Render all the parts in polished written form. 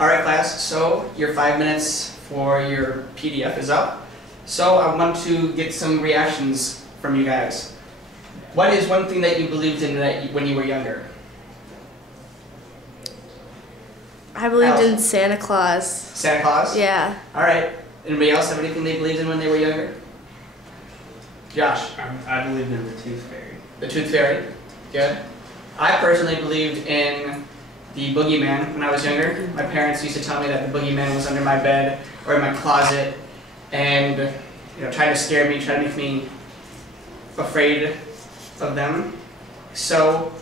All right, class, so your 5 minutes for your PDF is up. So I want to get some reactions from you guys. What is one thing that you believed in when you were younger? I believed Allison. in Santa Claus. Santa Claus? Yeah. All right. Anybody else have anything they believed in when they were younger? Josh? I believed in the Tooth Fairy. The Tooth Fairy? Good. I personally believed in the boogeyman when I was younger. My parents used to tell me that the boogeyman was under my bed or in my closet and try to scare me, try to make me afraid of them. So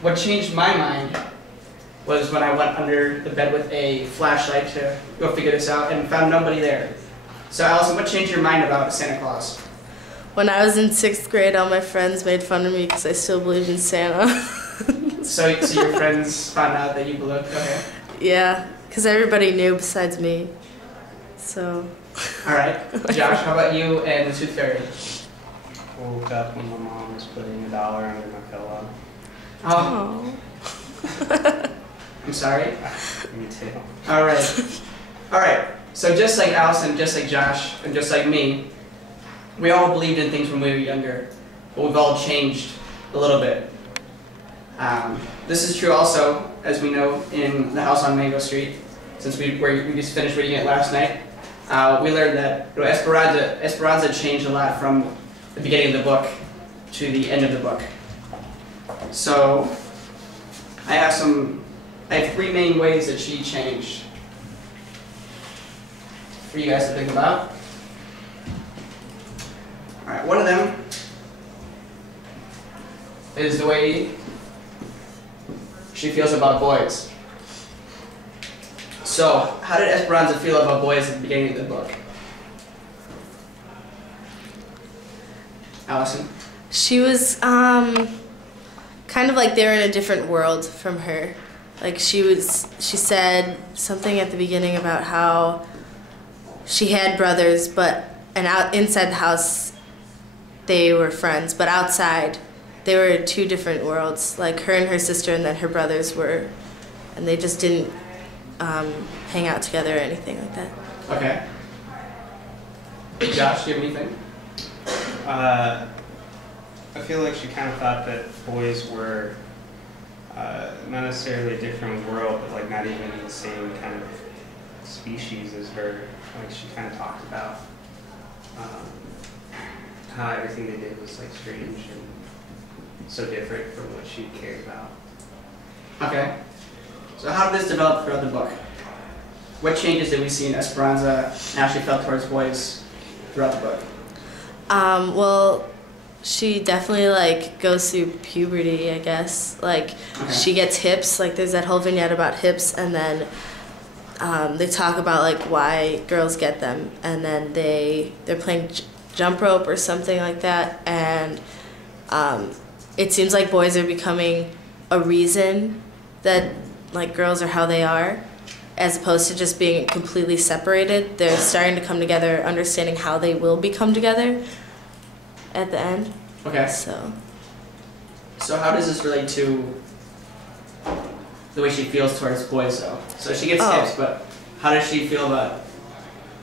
what changed my mind was when I went under the bed with a flashlight to go figure this out and found nobody there. So Allison, what changed your mind about Santa Claus? When I was in 6th grade, all my friends made fun of me because I still believed in Santa. So your friends found out that you believed? Okay. Yeah, because everybody knew besides me. So. All right. Josh, how about you and the Tooth Fairy? I woke up when my mom was putting $1 under my pillow. Oh. I'm sorry? Me too. All right. All right. So just like Allison, just like Josh, and just like me, we all believed in things when we were younger, but we've all changed a little bit. This is true also, as we know, in The House on Mango Street, since we just finished reading it last night. We learned that Esperanza changed a lot from the beginning of the book to the end of the book. So I have 3 main ways that she changed for you guys to think about. All right, one of them is the way she feels about boys. So, how did Esperanza feel about boys at the beginning of the book? Allison? She was kind of like they were in a different world from her. Like she said something at the beginning about how she had brothers, and inside the house they were friends, but outside they were 2 different worlds. Like her and her sister, and then her brothers were, and they just didn't hang out together or anything like that. Okay. Josh, do you have anything? I feel like she kind of thought that boys were not necessarily a different world, but like not even the same kind of species as her. Like she kind of talked about how everything they did was like strange and so different from what she cared about. Okay. So how did this develop throughout the book? What changes did we see in Esperanza and how she felt towards boys throughout the book? Well, she definitely goes through puberty, I guess. She gets hips. There's that whole vignette about hips, and then they talk about why girls get them, and then they're playing jump rope or something like that, and it seems like boys are becoming a reason that girls are how they are, as opposed to just being completely separated. They're starting to come together, understanding how they will become together at the end. Okay. So how does this relate to the way she feels towards boys, though? So she gets hips, but how does she feel about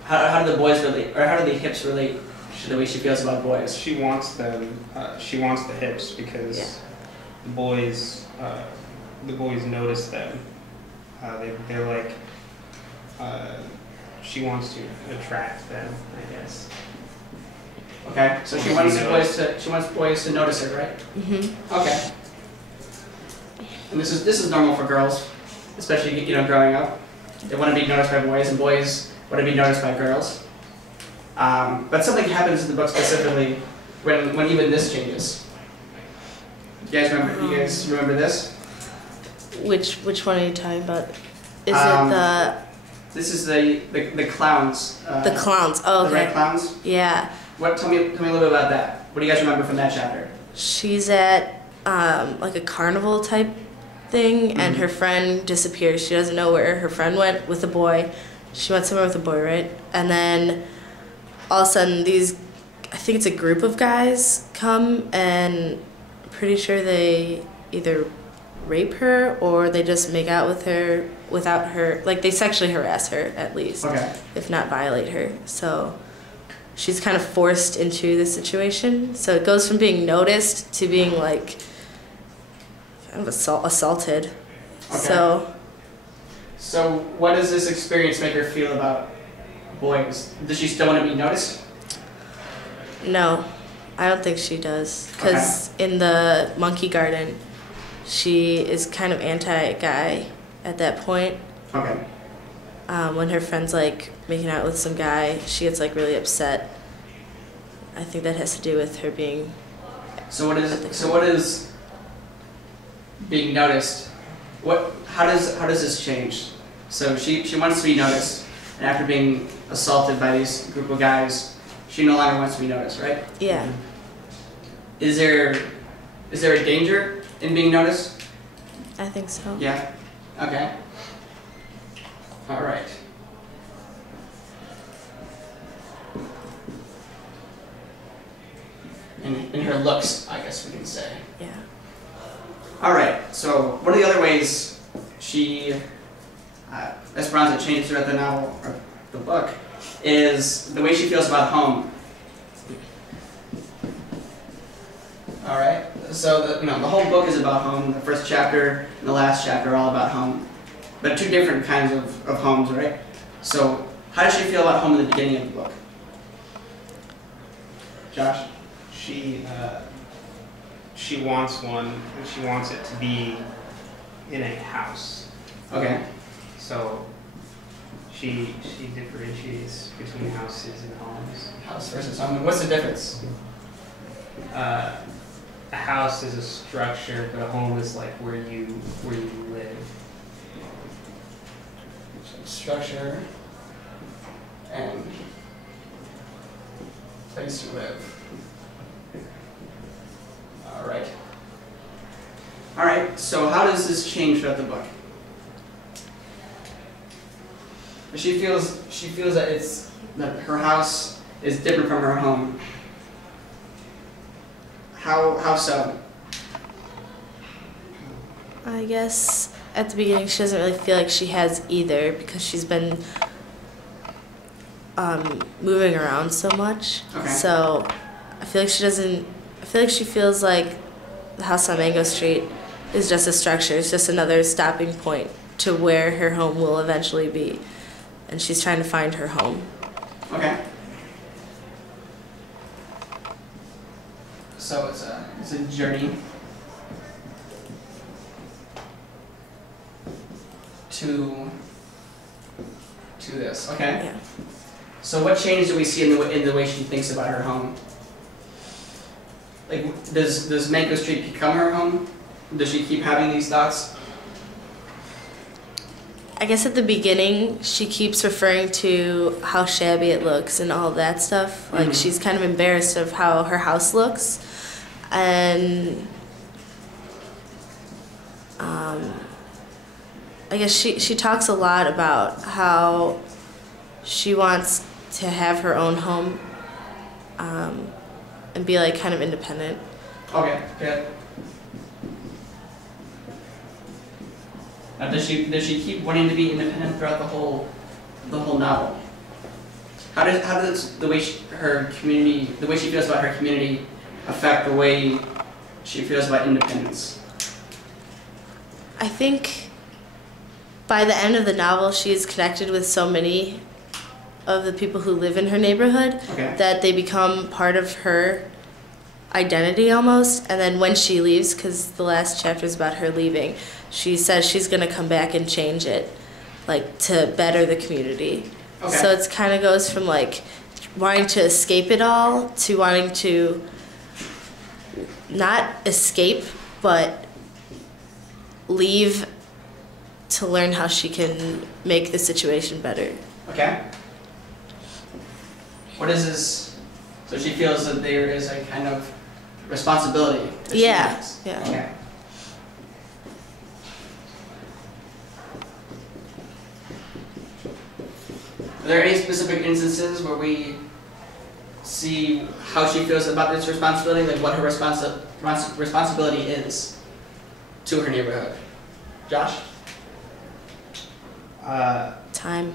how do the boys relate, or how do the hips relate to the way she feels about boys? She wants them. She wants the hips because the boys notice them. They're like. She wants to attract them, I guess. Okay, so she wants boys to notice her, right? Mm-hmm. Okay. And this is normal for girls, especially growing up. They want to be noticed by boys, and boys want to be noticed by girls. But something happens in the book specifically when even this changes. You guys remember this? Which one are you talking about? Is it the? This is the clowns. The clowns. Oh, okay. The red clowns. Yeah. Tell me a little bit about that. What do you guys remember from that chapter? She's at a carnival type thing, and her friend disappears. She doesn't know where her friend went with a boy. She went somewhere with a boy, right? And then all of a sudden, I think it's a group of guys come, and I'm pretty sure they either rape her, or they just make out with her without her, like they sexually harass her at least, Okay. if not violate her. So she's kind of forced into the situation. So it goes from being noticed to being like kind of assaulted. Okay. So what does this experience make her feel about boys? Does she still want to be noticed? No, I don't think she does. Because in the monkey garden, she is kind of anti-guy at that point. Okay. When her friend's like making out with some guy, she gets like really upset. I think that has to do with her being. So what is being noticed? How does this change? So she wants to be noticed, and after being assaulted by these group of guys, she no longer wants to be noticed, right? Yeah. Is there a danger in being noticed? I think so. Yeah. Okay. All right. In her looks, I guess we can say. Yeah. All right. So, what are the other ways Esperanza changes throughout the novel or the book? Is the way she feels about home. All right. So, the whole book is about home. The first chapter and the last chapter are all about home, but two different kinds of homes, right? So, how does she feel about home in the beginning of the book? Josh? She wants one, and she wants it to be in a house. Okay. So she differentiates between houses and homes. House versus home. And what's the difference? A house is a structure, but a home is like where you live. Structure and place to live. All right. So how does this change throughout the book? She feels that her house is different from her home. How so? I guess at the beginning she doesn't really feel like she has either because she's been moving around so much. Okay. So I feel like she feels like the house on Mango Street is just a structure. It's just another stopping point to where her home will eventually be. And she's trying to find her home. Okay. So it's a journey to this. Okay. Yeah. So what change do we see in the way she thinks about her home? Like, does Mango Street become her home? Does she keep having these thoughts? I guess at the beginning, she keeps referring to how shabby it looks and all that stuff. Like, she's kind of embarrassed of how her house looks. And I guess she talks a lot about how she wants to have her own home and be, like, kind of independent. Okay, good. Now, does she keep wanting to be independent throughout the whole novel? How does the way she feels about her community affect the way she feels about independence? I think by the end of the novel, she is connected with so many of the people who live in her neighborhood that they become part of her identity almost. And then when she leaves, because the last chapter is about her leaving, she says she's going to come back and change it, like, to better the community. Okay. So it kind of goes from, like, wanting to escape it all to wanting to not escape, but leave to learn how she can make the situation better. Okay. What is this? So she feels that there is a kind of responsibility that she has. Yeah. Okay. Are there any specific instances where we see how she feels about this responsibility, like what her responsibility is to her neighborhood? Josh? Uh, Time.